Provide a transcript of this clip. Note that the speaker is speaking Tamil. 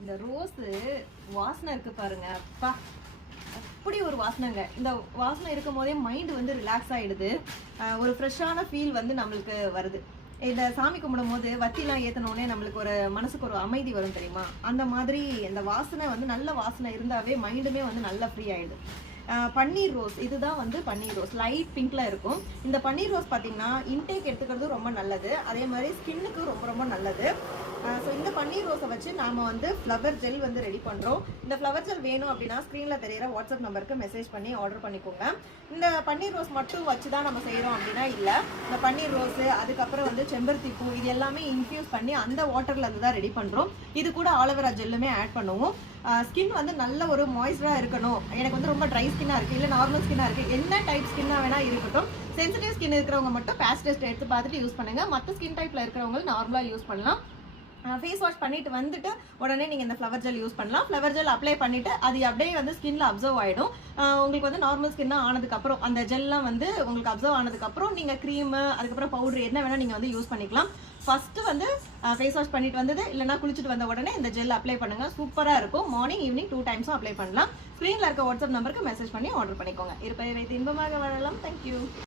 இந்த ரோஸ் வாசனை இருக்கு பாருங்க, அப்பா அப்படி ஒரு வாசனைங்க. இந்த வாசனை இருக்கும் போதே மைண்ட் வந்து ரிலாக்ஸ் ஆயிடுது. ஒரு ஃப்ரெஷ்ஷான ஃபீல் வந்து நம்மளுக்கு வருது. இந்த சாமி கும்பிடும் போது வத்திலாம் ஏத்தனோடனே நம்மளுக்கு ஒரு மனசுக்கு ஒரு அமைதி வரும் தெரியுமா? அந்த மாதிரி இந்த வாசனை வந்து நல்ல வாசனை இருந்தாவே மைண்டுமே வந்து நல்லா ஃப்ரீ ஆயிடுது. பன்னீர் ரோஸ், இதுதான் வந்து பன்னீர் ரோஸ், லைட் பிங்க்ல இருக்கும். இந்த பன்னீர் ரோஸ் பார்த்தீங்கன்னா இன்டேக் எடுத்துக்கிறது ரொம்ப நல்லது, அதே மாதிரி ஸ்கின்னுக்கு ரொம்ப ரொம்ப நல்லது. ஸோ இந்த பன்னீர் ரோஸை வச்சு நாம் வந்து ஃப்ளவர் ஜெல் வந்து ரெடி பண்ணுறோம். இந்த ஃப்ளவர் ஜெல் வேணும் அப்படின்னா ஸ்க்ரீனில் தெரியிற வாட்ஸ்அப் நம்பருக்கு மெசேஜ் பண்ணி ஆர்டர் பண்ணிக்கோங்க. இந்த பன்னீர் ரோஸ் மட்டும் வச்சு தான் நம்ம செய்கிறோம் அப்படின்னா இல்லை, இந்த பன்னீர் ரோஸு அதுக்கப்புறம் வந்து செம்பருத்தி பூ இது எல்லாமே இன்ஃபியூஸ் பண்ணி அந்த வாட்டரில் இருந்து தான் ரெடி பண்ணுறோம். இது கூட ஆலோவேரா ஜெல்லுமே ஆட் பண்ணுவோம். ஸ்கின் வந்து நல்ல ஒரு மாய்ஸ்சராக இருக்கணும், எனக்கு வந்து ரொம்ப ட்ரை ஸ்கின்னாக இருக்குது இல்லை நார்மல் ஸ்கின்னாக இருக்குது, என்ன டைப் ஸ்கின்னாக வேணால் இருக்கட்டும், சென்சிட்டிவ் ஸ்கின் இருக்கிறவங்க மட்டும் பேட்ச் டெஸ்ட் எடுத்து பார்த்துட்டு யூஸ் பண்ணுங்கள். மற்ற ஸ்கின் டைப்பில் இருக்கிறவங்க நார்மலாக யூஸ் பண்ணலாம். ஃபேஸ் வாஷ் பண்ணிட்டு வந்துட்டு உடனே நீங்கள் இந்த ஃப்ளவர் ஜெல் யூஸ் பண்ணலாம். ஃப்ளவர் ஜெல் அப்ளை பண்ணிவிட்டு அது அப்படியே வந்து ஸ்கின்ல அப்சர்வ் ஆகிடும். உங்களுக்கு வந்து நார்மல் ஸ்கின்னாக ஆனதுக்கப்புறம் அந்த ஜெல்லாம் வந்து உங்களுக்கு அப்சர்வ் ஆனதுக்கப்புறம் நீங்கள் க்ரீமு அதுக்கப்புறம் பவுடர் என்ன வேணால் நீங்கள் வந்து யூஸ் பண்ணிக்கலாம். ஃபஸ்ட்டு வந்து ஃபேஸ் வாஷ் பண்ணிட்டு வந்தது இல்லைனா குளிச்சுட்டு வந்த உடனே இந்த ஜெல் அப்ளை பண்ணுங்கள், சூப்பராக இருக்கும். மார்னிங் ஈவினிங் 2 டைம்ஸும் அப்ளை பண்ணலாம். ஸ்க்ரீனில் இருக்க வாட்ஸ்அப் நம்பருக்கு மெசேஜ் பண்ணி ஆர்டர் பண்ணிக்கோங்க. இருப்பதை வைத்து இன்பமாக வாழலாம். தேங்க்யூ.